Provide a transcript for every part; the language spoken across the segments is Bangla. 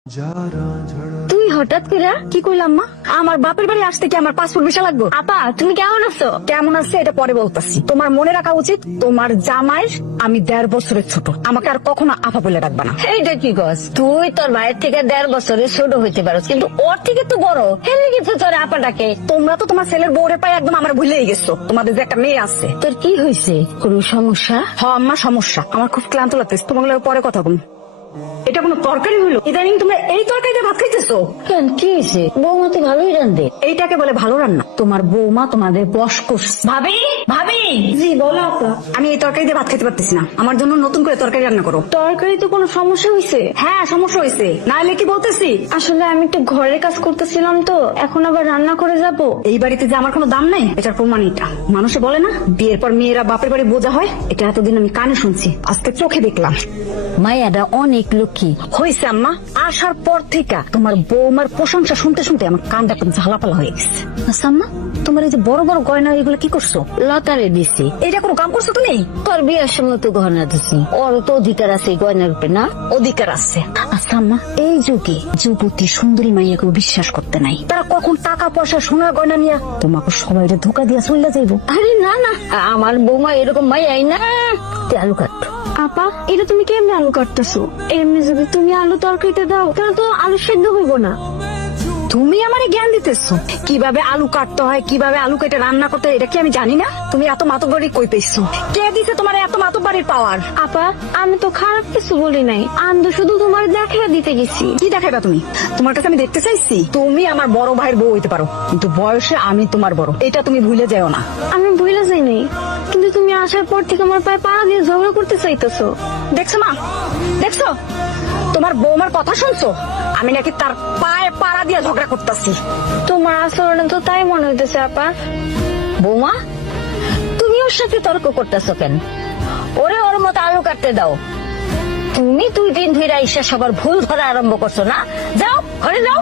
তুই হঠাৎ করে কি কইলাম মা? আমার বাপের বাড়ি আসতে কি আমার পাসপোর্ট ভিসা লাগবে? আপা তুমি কেমন আছো? কেমন আছে এটা পরে বলতাছি। তোমার মনে রাখা উচিত তোমার জামাইয়ের আমি 1.5 বছরের ছোট। আমাকে আর কখনো আপা বলে ডাকবা না। এইটা কি কস? তুই তোর ভাইয়ের থেকে 1.5 বছরের ছোট হইতে পারো, কিন্তু ওর থেকে তো বড়। হেলে কিছু তোর আপা ডাকে। তোমরা তো তোমার ছেলের বউরে পাই একদম আমার ভুলেই গেছো। তোমাদের যে একটা মেয়ে আছে। তোর কি হয়েছে? কোন সমস্যা? আম্মা সমস্যা। আমার খুব ক্লান্ত লাগতেছে, তোমাগুলো পরে কথা বল। এটা কোনো তরকারি হলো? ইদানিং তোমরা এই তরকারিতে ভাত খাইতেছো কেন, কি হয়েছে? বৌমা তো ভালোই রান্ধে। এইটাকে বলে ভালো রান্না? তোমার বৌমা তোমাদের বশ করছে। ভাবি ভাবি জি বলো আপা। আমি এই তরকারি দিয়ে ভাত খেতে পারতেছি না, আমার জন্য নতুন করে তরকারি রান্না করো। তরকারি তো কোনো সমস্যা হয়েছে? হ্যাঁ সমস্যা হয়েছে, না হলে কি বলতেছি। আসলে আমি একটু ঘরের কাজ করতেছিলাম তো, এখন আবার রান্না করে যাব। এই বাড়িতে যে আমার কোনো দাম নাই এটার প্রমাণ এটা। মানুষে বলে না বিয়ের পর মেয়েরা বাপের বাড়ি বোঝা হয়, এটা এতদিন আমি কানে শুনছি, আজকে চোখে দেখলাম। মায়াটা অনেক লক্ষ্মী। হয়েছে আম্মা, আসার পর থেকে তোমার বৌমার প্রশংসা শুনতে শুনতে আমার কানটা একদম ঝালাপালা হয়ে গেছে। আচ্ছা আম্মা, তোমার এই যে বড় বড় গয়না এগুলো কি করছো? লতারে দিছি। এটা কোনো কাম করছো তুমি? তোর বিয়ের সময় তো গহনা দিছি, ওর তো অধিকার আছে এই গয়নার উপরে, না? অধিকার আছে। আচ্ছা আম্মা, এই যুগে যুবতী সুন্দরী মাইয়াকে বিশ্বাস করতে নাই। তারা কখন টাকা পয়সা সোনার গয়না নিয়ে তোমাকে সবাই ধোকা দিয়া চলে যাইবো। আরে না না, আমার বৌমা এরকম মাইয়াই না। তুই আলু কাট। আপা এটা তুমি কেমনে আলু কাটতেছো? এমনি যদি তুমি আলু তরকারিতে দাও তাহলে তো আলু সেদ্ধ হইব না। তুমি আমারে জ্ঞান দিতেছো কিভাবে আলু কাটতে হয়, কিভাবে আলু কেটে রান্না করতে হয়, এটা কি আমি জানি না? তুমি এত মাতব্বরি কই পেয়েছো? কে দিছে তোমার এত মাতব্বরির পাওয়ার? আপা আমি তো খারাপ কিছু বলি নাই, আমি তো শুধু তোমার দেখা দিতে গেছি। কি দেখাইবা তুমি? তোমার কাছে আমি দেখতে চাইছি তুমি আমার বড় ভাইয়ের বউ হইতে পারো, কিন্তু বয়সে আমি তোমার বড়, এটা তুমি ভুলে যাও না। আমি ভুলে যাই নাই, কিন্তু তুমি আসার পর থেকে আমার পায়ে পা দিয়ে ঝগড়া করতে চাইতেছো। দেখছো মা, দেখছো তোমার বৌমার কথা শুনছো? আমি নাকি তার পায়ে পাড়া দিয়ে ঝগড়া করতেছি। তোমার আচরণে তো তাই মনে হইতেছে আপা। বৌমা তুমি ওর সাথে তর্ক করতেছো কেন? ওরে ওর মতো আলু কাটতে দাও। তুমি 2 দিন ধরে আইসা সবার ভুল ধরা আরম্ভ করছো না? যাও ঘরে যাও।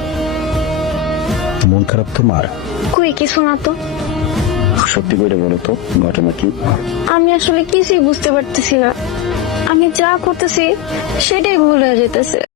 মন খারাপ তোমার? কই কিছু না তো। সত্যি করে বলো তো ঘটনা কি? আমি আসলে কিছুই বুঝতে পারতেছি না, আমি যা করতেছি সেটাই ভুল হয়ে যেতেছে।